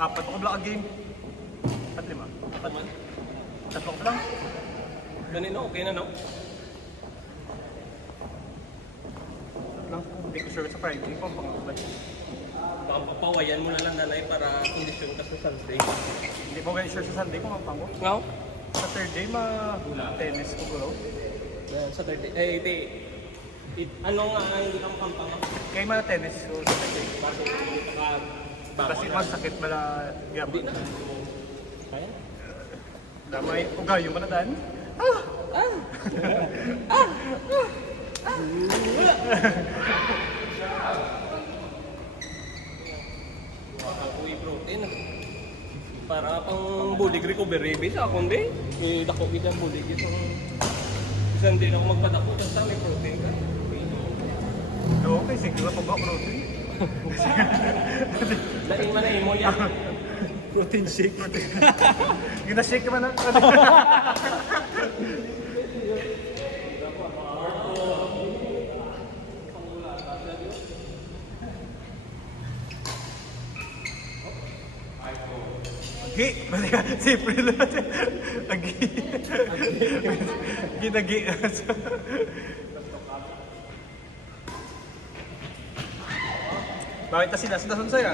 Apat ako lang game. At lima. Apat. Tatlo ko lang. Ganun, okay na, no? Lang. Hindi ko sure sa Friday ko. Pangakabay. Baka papawayan mo na lang nanay para kondisyon ka sa Sunday. Hindi ko ganyan sure sa Sunday kung ang pango. Ngaw? Sa third day, ma-tennis ko bro. Yan, sa 30. Ano nga hindi ka makampang? Kaya ma-tennis ko sa third day. Bakit hindi ka ka Kasi masakit mala Hindi gabon. na. Kaya? Damay, ugayo mo na dan. Whey protein. Para pang bulig recovery bisa kundi dako gid ang bulig ito. Bisan din ako magpadako sa may protein ka. Okay, sige na pa ba protein? Lain man ay mo yan. Protein shake. Gina-shake man na. Agi, balik ka. Siyempre lang. Agi. Ginagi. Bakit na sila? Sila sa'yo?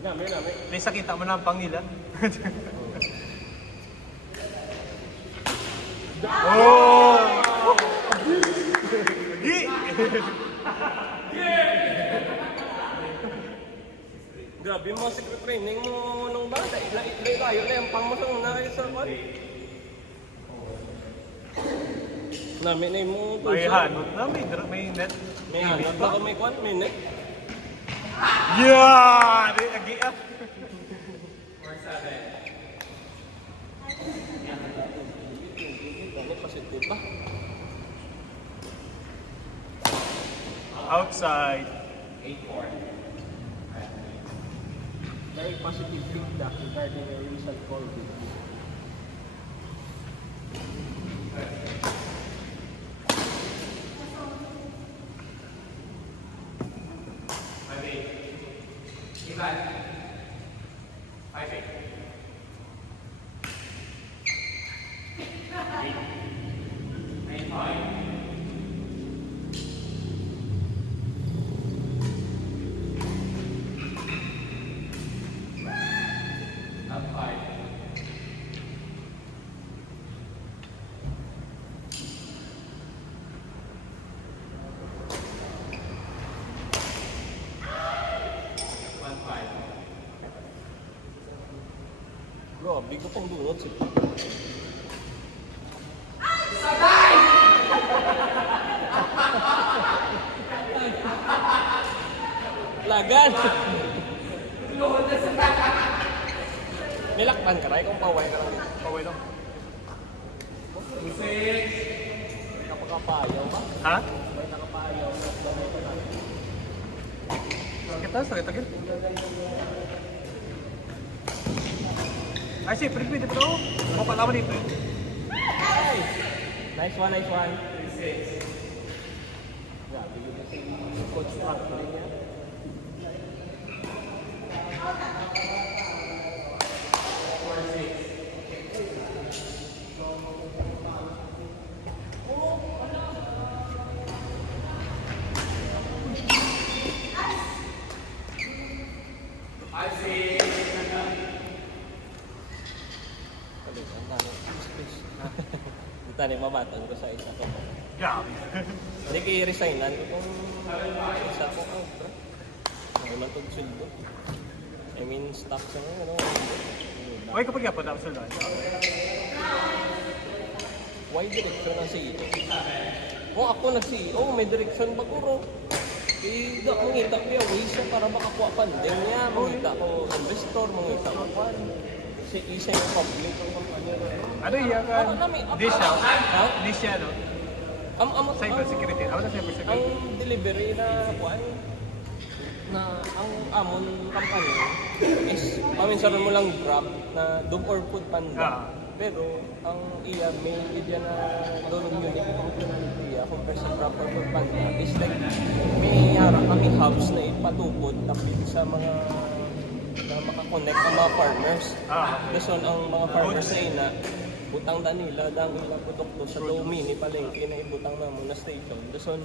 Nami. May sakita mo na ang pang nila. Oh! Agi! Grabe mo secret training mo nung bata. Layo na yung pang mo sa una sa kwan. Nami na mo May hanot na, may net. May hanap ba may kwan? May net? Yeah! Agi up. Ano positive ba? Outside. Very positive feedback regarding your recent call with you. Bro, bigo pang bunot si Lagan! Nilakpan ka rin kung paway ka lang dito. Paway lang. Kapakapayaw ba? Ha? May nakapayaw. Sakit na, sakit agad. Ay, si Fred, pwede pa ito. Mapalaman ni Fred. Nice one. Grabe yun kasi coach factor niya. Dito na mabatan ko sa isa ko. Yeah. Hindi kayo resignan ko kung isa ko ang bro. Ano man itong sildo. I mean, stock sa mga ano. Okay, kapag yapon na, sir. Why direction ang CEO? Kung ako nag-CEO, may direction ba kuro? Hindi ako mangita ko yung ways para makakuha funding niya. Mangita ko investor, mangita ko kwan. Si isa yung public ang kampanya. Ano iya ka? Di siya. Ha? Di siya, no? Cyber security. Ano na cyber Ang security? delivery na kwan na ang amon kampanya is paminsaran mo lang Grab na dog or food panda. Pero ang iya main idea na doon unique functionality compare sa Grab or food panda is like may harap kami hubs na ipatubod tapos sa mga na makakonect ang mga farmers. Ah. Dason ang mga farmers na ina, butang na nila, dang ilang produkto sa low mini palengke na ibutang na mo na station. Dason,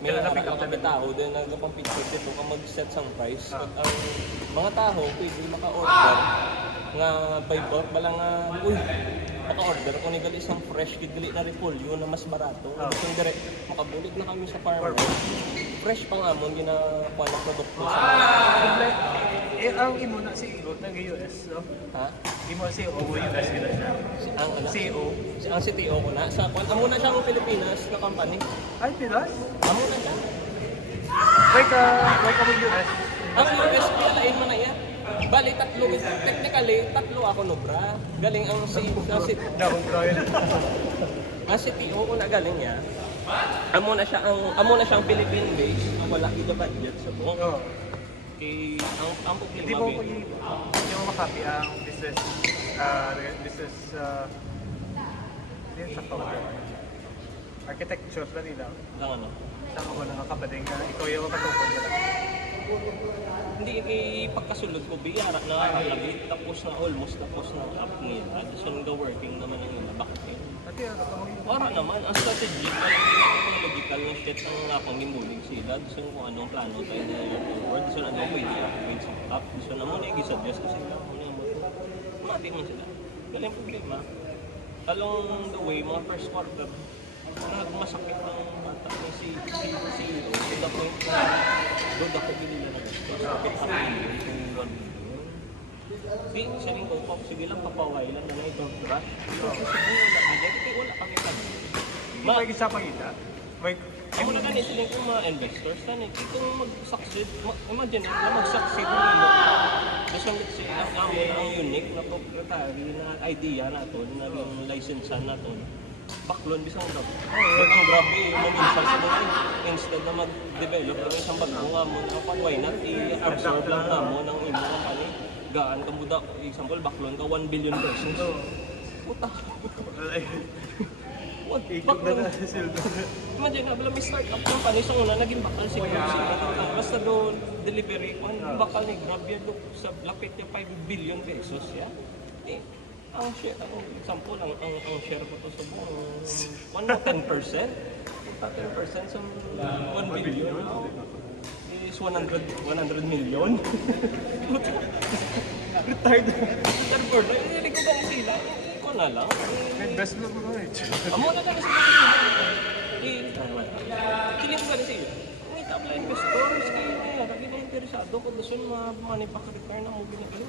may Kaya harap na-pick up na kami na tao din nagpampit dito ka mag-set sang price. Ah. At ang mga tao pwede maka-order nga by bulk bala nga, uy, maka-order ko ni gali isang fresh kid gali na repolyo na mas barato. Ah. Dason direct makabulig na kami sa farmer. Fresh pang amon ginakuha na produkto sa mga. Eh, ang imo na CEO ng US, no? Ha? Imo ang CEO ng US gila siya. Ang ano? CEO. Ang CTO ko na. Sa amo na siya ng Pilipinas na company. Ay, Pinas? Amo na siya. Why ka mo US? Ang US pinalain mo na yan. Bali, tatlo. Technically, tatlo ako no, bra. Galing ang Dahong Brian. ang CTO ko na galing niya. Amo na siyang Philippine base. Wala ito budget sa buong. Oo. Ang Hindi problema mo makapi ang business, hindi sa architecture na nila. ang ano. Tama ko nakakapading ka, ikaw yung makatukod nila. Hindi pagkasulod ko biyara na kalabit tapos na almost tapos na up nila. So nga working naman ang ina bakit. Ate, ano ka mo yun? Para naman ang strategy ay logical ng shit ang akong gimuling sila. Gusto kung anong plano tayo na forward. Gusto ano pwede upgrade sa up. Gusto na muna i-suggest ko sila. Muna mo ito. Mati mo sila. Galing problema. Along the way, mga first quarter, nagmasakit ng bata ni si to the point na doon ako binila na gusto. Sakit ako yung 1 million. Di, siya rin ko, sige lang, papaway lang na itong brush. Kasi wala ganyan, kasi wala kami kami. May isa pang ita? May... Ako na ganit sila yung mga investors na kung mag-succeed, imagine na mag-succeed ng ilo. Gusto sila ang unique na proprietary na idea natin, na yung license natin. Baklon bisang grab. Ang grab mag-install sa mga instead na mag-develop ng isang bago nga mo na why not i-absorb lang nga mo ng imo ng kani. Gaan ka muda, example, baklon ka 1 billion pesos. Puta. What? Ikot na na si Sildo. Imagine nga, may start-up company sa una, naging bakal si Grab sila. Basta doon, delivery, bakal ni Grab yan doon sa lapit niya 5 billion pesos. Yeah? Eh, ang share, example, ang share ko to sa buong 10%. 10% sa 1 billion. Is 100 million. Retired. Therefore, narinig ko ba sila? Ko na lang. Best na mo eh. Amo na ka na sila sila. Kilit ba na sila? May tabla investors kayo kaya lagi na interesado ko gusto yung money back return na mo binigyan.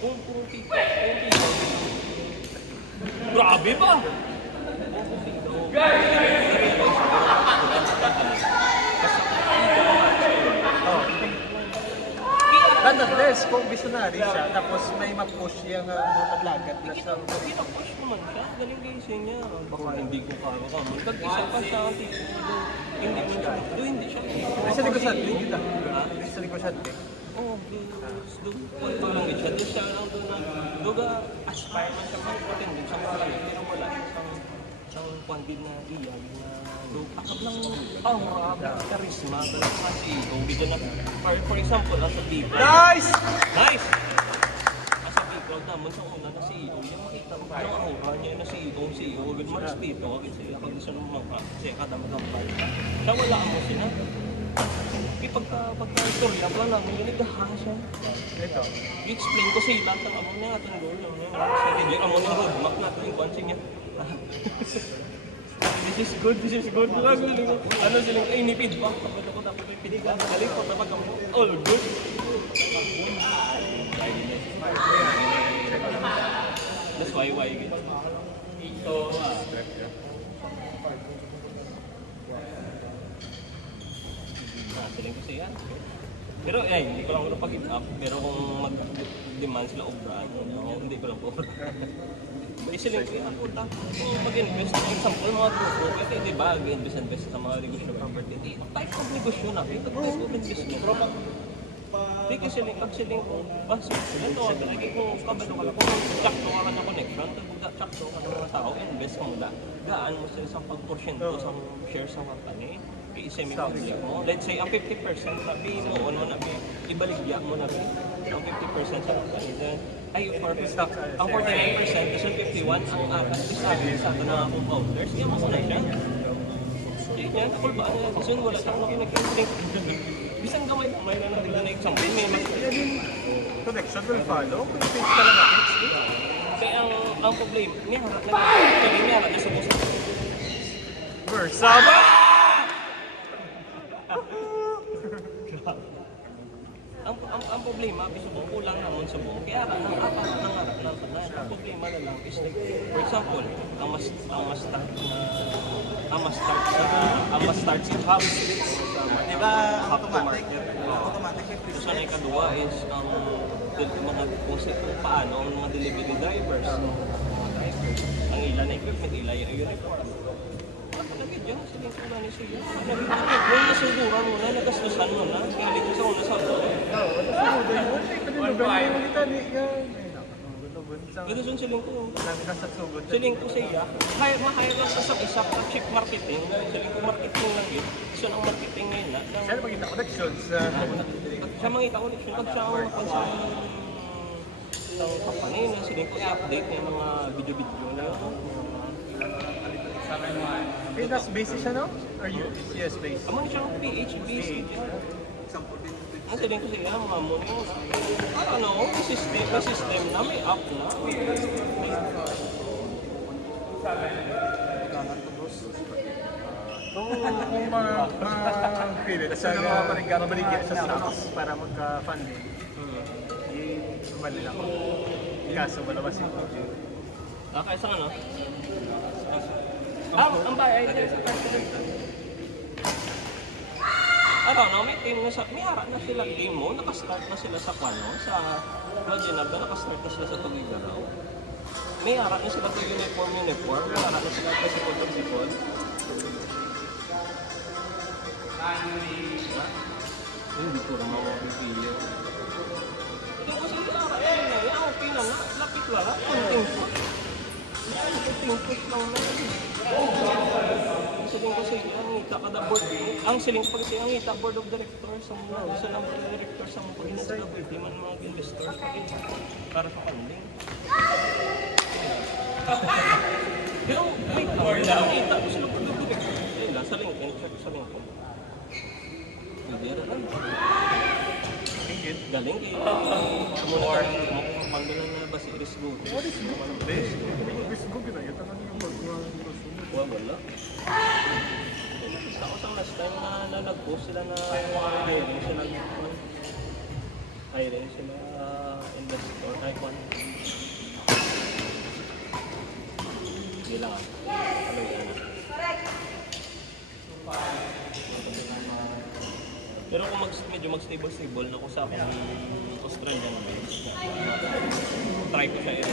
Kung kita. Grabe ba? Nonetheless, kung visionary siya, tapos may ma-push yung mga paglagat na siya. Pinapush ko man siya. Galing gising niya. Baka hindi ko kaya ka. Mag-isa pa siya ang tipo. Hindi mo siya. Hindi siya. Ay, sa negosyante, yun lang. Ha? Sa negosyante. Oh, doon lang siya. Doon siya lang doon na. Doon ka aspire man siya mag-attend sa mga lang. Pero wala isang kwantid na iyag na doon. Akap lang charisma. Talagang kasi ito. For example, as a people. Nice! Nice! As a people naman sa una na CEO, yung makita mo yung aura niya na CEO, agad mo respeto, agad sila pag gusto ng mga kasi kadamadampal. Siya wala mo sila. Pagka-istorya pa lang, yung nagdahan siya. Ito. I-explain ko sila ang amo niya at ang goal niya. Strategy, amo ng roadmap natin yung konsing niya. This is good. Ano silang, ay, ni-feedback. Kapag ako dapat may feedback. Galing ko na pag all good. That's why gitu. Ito, silang kasi yan. Pero hindi ko lang muna pag-give up. Pero kung mag-demand sila of brand, hindi ko lang po. Isiling ko yan, puta. Kung mag-invest, for example, mga grupo, kasi di ba, mag-invest sa mga negosyo property, type of negosyo na, type of investment. Hindi kasi siling ko, ito, lagi ko kabalo ka lang, kung tsakto ka ng connection, tsakto ka ng mga tao, invest ka muna, gaan mo sila sa pagporsyento sa share sa company, semi-public mo. Let's say, ang 50% na binuon mo na, ibaligya mo na rin. Ang 50% sa company. Then, ay, ang 49% is yung 51, ang atas is atin sa atin na akong founders. Kaya mo na siya. Hindi niya, kakulbaan niya. Kasi yun, wala kang nakinag-instinct. Bisan gamay na natin na example. May Connection will follow. Kung fix ka lang na-fix, kaya ang problema, niya na sa gusto. Versaba! Ang problema, bisubong kulang naman sa buong kaya ka nang apat ng harap ng tanan. Ang problema na lang is like, for example, ang mas start si hub. Di ba Hub to automatic? market. Automatic yung So, ang ikadua is ang mga kung paano ang mga delivery drivers. Ang ilan na equipment, ilan yung uniform. Lagi dyan, sige ko na ni siya. Kung nasuburan mo na, nagastusan mo na, kilig ko sa una sa ulo. Pero dun siling ko. Siling ko siya. Mahaya lang sa isa ka chief marketing. Siling ko marketing lang yun. So, ang marketing ngayon na. Saan magkita connections? Siya mangita ko, pag siya ang mapansin ng company na siling ko i-update yung mga video-video na yun. Pinas basis siya, no? Or US based? Amang siyang PHP. Ang siling ko siya, mga mo ano, may system na, may app na. Kung ma-pilit sa mabaligyan sa stocks para magka-funding, i-sumali lang. Kaso malabas yung Kaya sa ano? Ang bayay din sa president. No, may team na may harap na sila team mo, nakastart na sila sa Kwano, sa Maginardo, nakastart na sila sa Tugigaraw. May harap na sila sa uniform, may harap na sila sa Sipol. Hindi ko rin mga video. Ito kasi yung harap na yun, ang pina na, lapit wala, konting po. Konting po lang na. Siling kasi ang ngita kada board. Ang siling pa kasi ang ngita board of directors ang mga gusto ng board of directors ang pag-invest man mga investors para sa funding. Pero may board na ang ngita gusto ng board of directors. Ayun lang, sa link, check sa link ko. Hindi rin lang. Galing kayo. Muna ka rin mo kung pandalan na ba si Iris Go. What is this? Iris Go ginagita na yung Wala. Ako sa last time na nag-post sila na hiring sila investor icon. Hindi lang. Ano yun? Pero kung medyo mag-stable na ako sa akin Australian base, try ko siya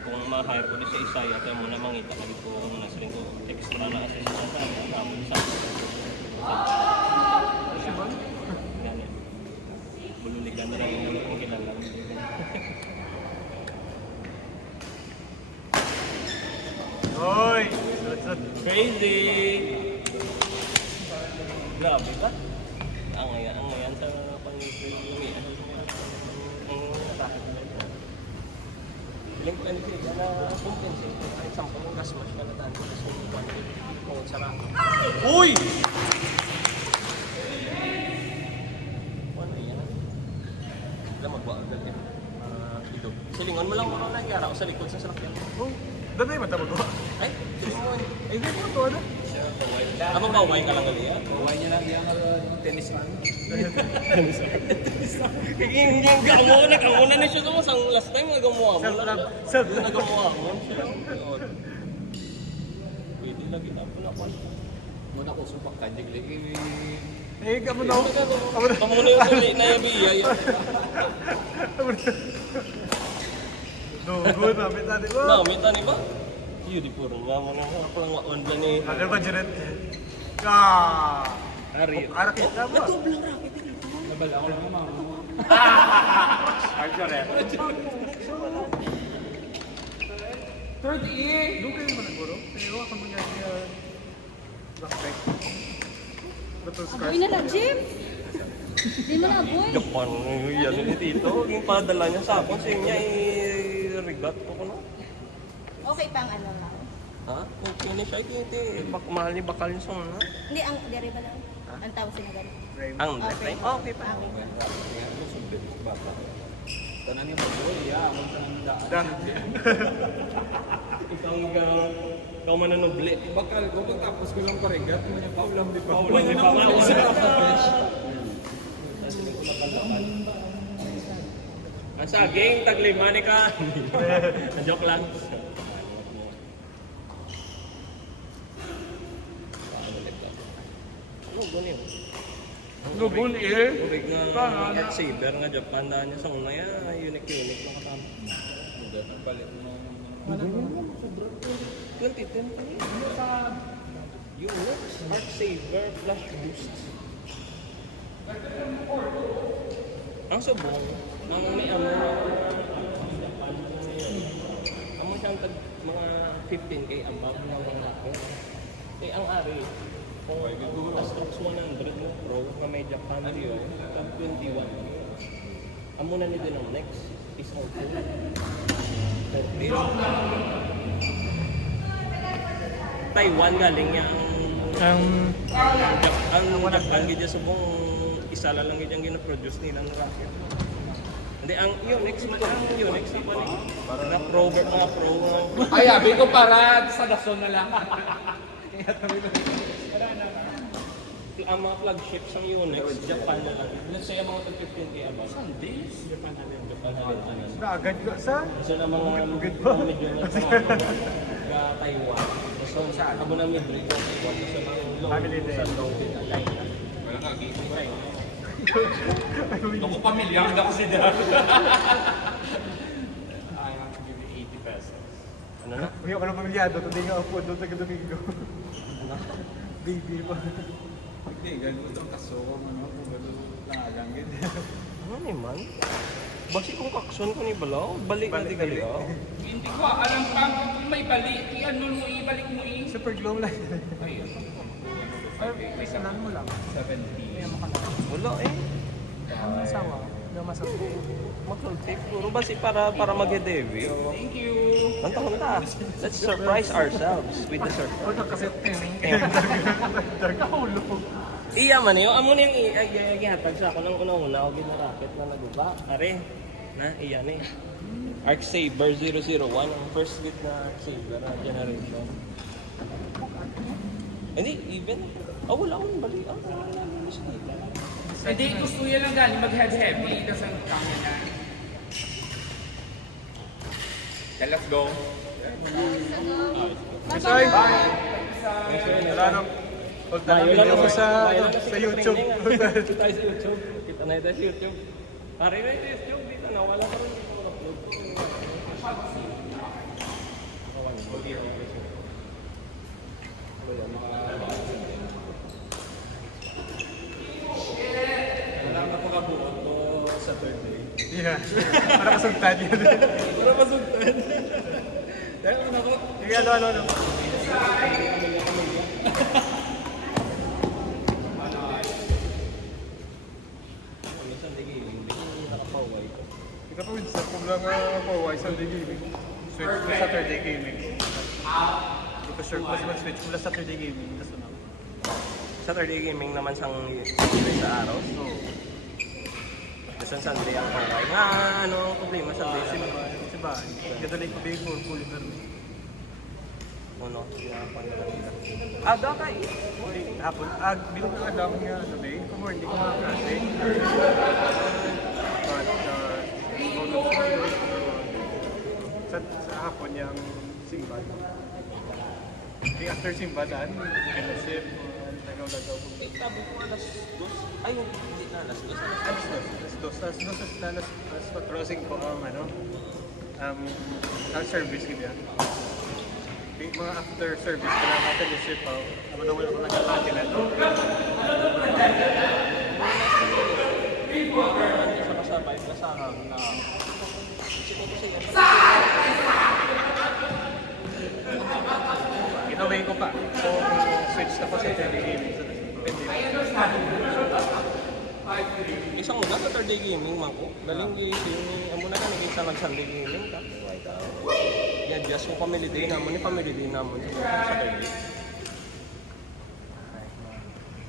kung ma-hire ko sa Isaya, kaya muna mangita lagi ko kung nasiling ko extra na assistant na namin sa ganyan. Bululigan na lang yung kung kilala. Hoy! Crazy! Grabe ka? Ang ngayon sa pang-lumian. Ang natakot na ito. Feeling ko ano siya na compensate. Kahit sampung gas mash na nataan ko sa sunuban. Kung sarap. Uy! Ano yan? Alam magbaag na yan. Idog. Silingon mo lang mga nagyara o sa likod sa salakyan. Oh, danay matapag ko. Ay, silingon. Ay, hindi mo ito, ano? Ano ba, wine ka lang gali yan? Buhay niya lang yung tennis man. Nagkamuna na siya mo sa last time nagamuha mo. Self-love. Nagamuha mo siya. Pwede lagi na po na kwan. Muna ko supak kanjig lagi. Eh, kamo na ako. Kamuna yung sali na yung biya. Dugo, napit natin ko. Namit na ni ba? Yun, di puro nga mo na ako lang wakon dyan eh. Ano ba, Janet? Ah! Ari. Ara kita ba? Nabala ako lang mga. Third year! Doon kayo ba naguro? Pero ako nangyari Bakit? Battle scars. Aboy na lang, Jim! Hindi mo na aboy. Japan, yan ni Tito. Yung padala niya sa akin, sa niya, i-regat ko na. Okay pang ano lang. Ha? Okay na siya, kiti. Mahal ni bakal yung song na. Hindi, ang dere ba lang? Ang tawag sinagali. Ang okay. Okay pa. Tanan niya po, iya, ako tanan daan. Ikaw mananubli. Bakal ko, pagtapos ko lang paregat, mo niya paulam di pa. Paulam di pa. Ang saging, taglima ni ka. Joke lang. Ano gani mo? Lubon eh. Tubig na at saber nga Japan dahil niya sa una yan, unique na kasama. Ang palit mo. 2010 sa Unix, Arc Saver, Flash Boost. Ang subong, ang may amo Japan amo siyang tag mga 15k above na mga ako. Eh ang ari, kung Astrix 100 na Pro na may Japan Rio, tag 21. Amo na ni din ang next is also. Taiwan galing niya ang Japan gid subong isa lang gid ang gina-produce nila ng rocket. Hindi ang Unix iba ni para na mga pro. Ay, abi ko para sa dason na lang. Ang mga flagships ng Unix, Japan na lang. Let's say ang mga 15k above. Sundays, Japan na lang. Agad ko sa? So na mga medyo na sa Taiwan. So sa abo na midri ko Taiwan so na sa low line. Wala ka gigit. Naku, pamilya ang ako si Dad. I have to give you 80 pesos. Ano na? Uy, ako na pamilyado. Hindi nga ako doon taga Domingo. Baby pa. Hindi, ganun ito kaso kung ano, kung ganun lang ganyan. Ano ni man? Basi kung kakson ko ni Balaw, balik na di gali ah. Hindi ko alam pang kung may balik, ano mo ibalik mo Super glow lang. Ay, Ay, isanan mo lang. 70. Wala eh. Ang sawa. Yung masabi. Makultik. Puro basi para mag-devi. Thank you. Hanta. Let's surprise ourselves with the surprise. Huwag kasi dargahulog. Iya man yun. Amo na yung ihatag sa ako ng una-una. O ginaraket na naguba. Are. Na, iya ni. Arc Saber 001. Ang first bit na Arc Saber na generation. Hindi, even. Wala akong bali. Wala namin siya dito. Hindi, gusto yan lang galing mag-head heavy. Tapos ang kanya na. Okay, let's go. Sorry. Wala nang hold na lang video ko sa YouTube. Kita tayo sa YouTube. Kita na tayo sa YouTube. Pare na yung YouTube dito na. Wala pa rin dito upload. Wala na pagkabuot ko sa third day. Yeah. Para kasugtan yun. Para masugtan. Dahil ako, Sige, ano. Minsan di gaming. Di nakapaway ko. Ikaw pa sa lang paway Sunday gaming. Switch to Saturday gaming. Ito surplus mag-switch mula Saturday gaming. Tapos na. Saturday gaming naman sang sa araw. So, basta Sunday ang paway. Nga, ano ang problema Sunday? Si ba? Gadalay ko ba yung full na rin. Ano? Aga kay. Hapon, bilang na adam nga today. Kung hindi ko makaklase. But, sa hapon yung simbat. After simbadan, kinasip, lagaw-lagaw. Sabi ko alas 2. Ay, hindi na alas 2. Alas crossing po ang ang service gitu ya. Yung mga after service ko lang natin yung sip out. Ako na wala ko nagkakati na ito. Sa kasabay, kasahang na. Ginawin ko pa. So, switch na ko sa Saturday gaming man ko. Galing gising amo na kan sa nag-Sunday gaming ka. I-adjust ko family day namon ni family day namon sa Saturday.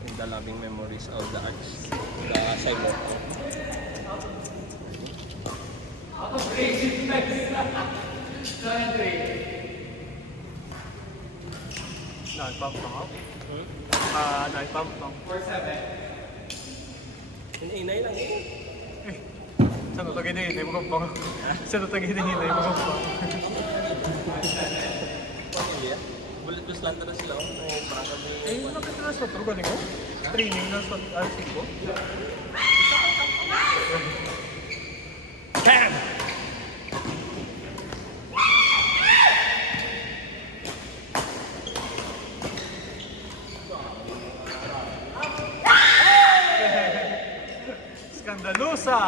In the loving memories of the arts. The sidewalk. Nag-pump lang ako. Nag-pump lang. Inay lang eh. Saan ito gini-hinay mo pa? Saan ito gini-hinay mo pa? Pamilya. Bullet plus lang na sila. Yung nakita na sa true galing ko? Training na sa alsip ko? Bam! Skandalusa!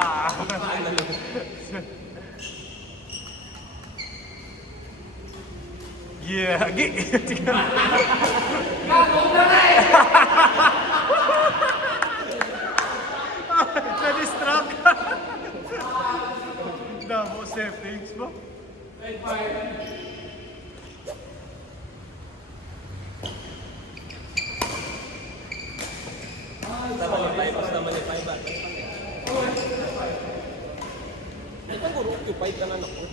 Yeah, na-distract. Damo, settings ba? Malipay, basta malipay ba? Ito guro, occupied ka na ako.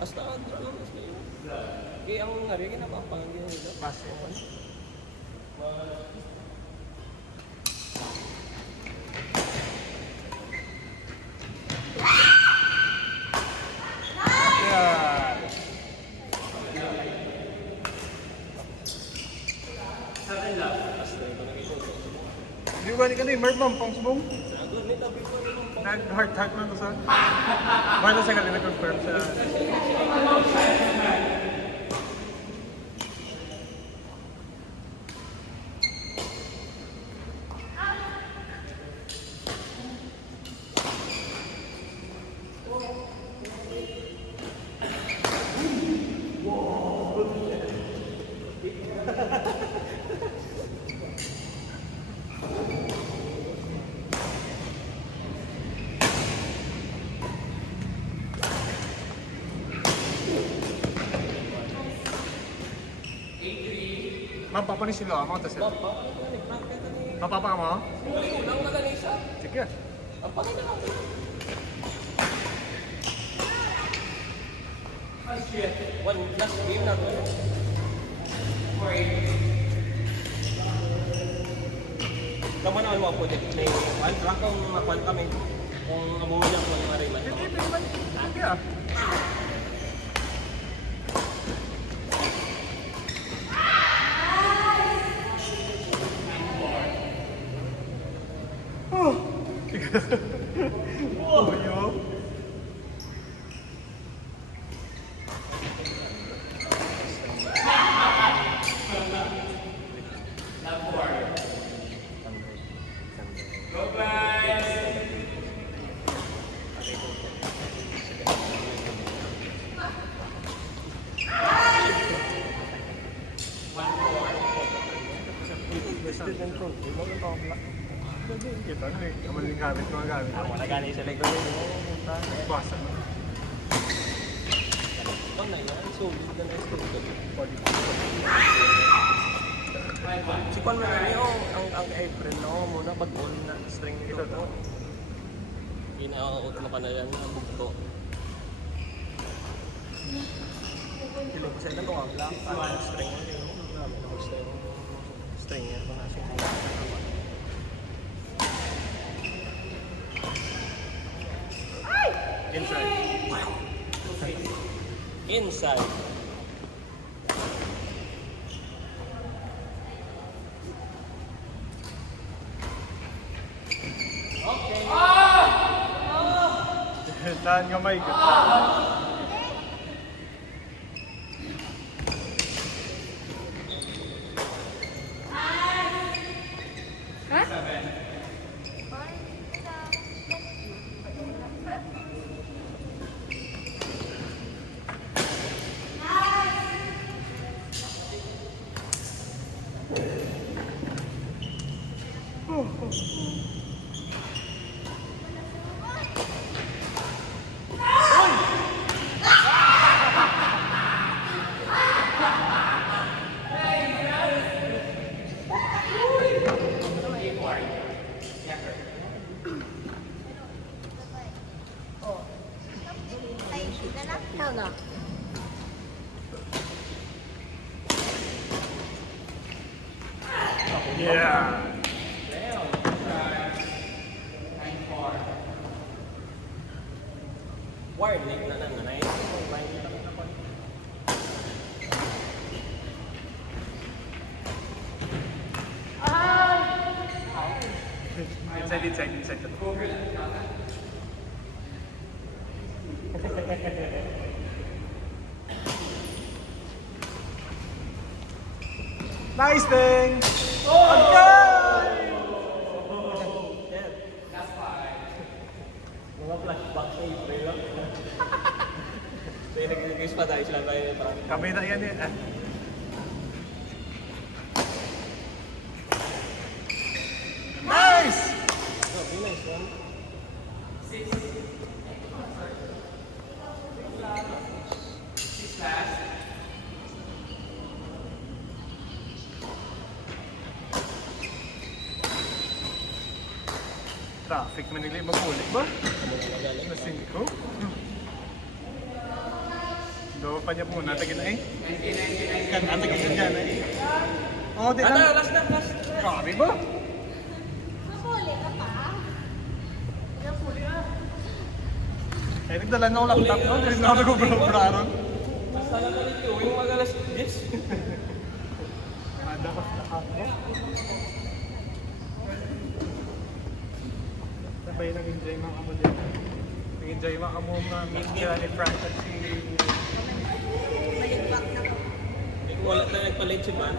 Basta, ano, basta yun. Kaya ang nga rin, napapangagin nila. Paso. Yeah. Di ba ka na yung Merv pang subong? Nag-heart na to sa? Bala sa kanila confirm sa... Ma'am, papa ni sila, mga tasel. Papa ka mo? Ulang na ganisa. Sige. Ang pangina natin. One last game na to. Tama naman mga project na yun. Ang track ang makuhan kami. Kung abuhin niya kung mga rin. Sige ah. Oh, yo. Kita na eh. Naman yung gamit ko ang gamit. Wala gani sa likod nyo. Basa. Ito na yan. Solid na na-stable. Si Kwan man niyo, ang April no, muna pag-on na string nito to. Ginaaot mo ka na yan, ang bugto. Piling ko sila ito, ang black, ang string mo. Marami na mag-string yan. Ito na siya. Inside. Inside. Saan kamay ka? Ay, na lang. Ikaw na. Yeah! Wired link na nanay. Inside. Nice thing! Mga flashback sa April lang. So yung nag-release pa tayo sila tayo para Kami na yan eh. Nice! oh, be nice one. Traffic Manila, magulit ba? Na 5. Do pa niya muna, tagin na eh. Kan, tagin na dyan eh. Oh, di lang. Last na. Grabe ba? Mapuli ka pa. Eh, nagdala na akong laptop no? Hindi na ako nag-ubra-ubra. Basta lang ulit yung magalas 10. Ada ko sa ako. Sabay nag-enjoy mga kamo dyan. Nag-enjoy mga kamo mga media ni Frank at si... Maligwak na ko. Wala na nagpalit si Man.